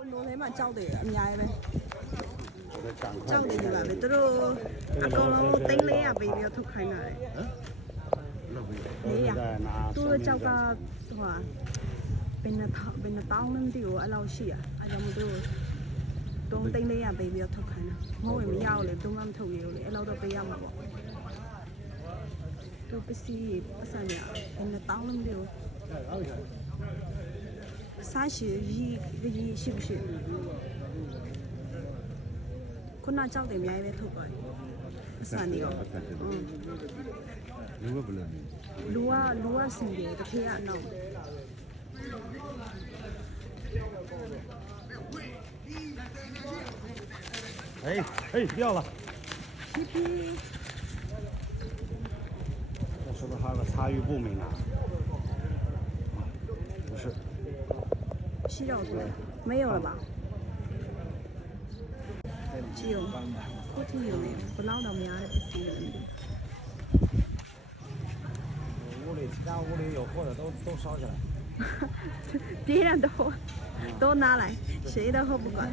ကိုလုံးလေးမှကြောက်တယ်အများကြီးပဲကြောက်တယ်ဒီပါပဲသူတို့အကုန်လုံးသိန်း400ပေးပြီးတော့ထုတ်ခိုင်းတာလေဟမ်လောက်ပြီ400သူတို့ကြောက်ကဟိုဘယ်နှထောင်ဘယ်နှတောင်းလဲမသိဘူးအဲ့လောက်ရှိอ่ะအဲ့ကြောင့်မသူတို့တုံးသိန်း400ပေးပြီးတော့ထုတ်ခိုင်းတာမဟုတ်ရင်မရဘူးလေတုံးကမထုတ်ရဘူးလေအဲ့လောက်တော့ပေးရမှာပေါ့သူပစ္စည်းပတ်စံရဘယ်နှတောင်းလဲမသိဘူး 三十一个亿是不是？困难找对面也特贵。算的哦，嗯，六啊不六米，六啊六啊四的，这天啊弄。哎哎，掉了。皮皮，这是不是还有个擦浴不明拿？七兆多，没有了吧？只有，估计有没有？不捞到面了，不行了。屋里，其他屋里有货的都都烧起来。敌人的货都拿来，谁的货不管。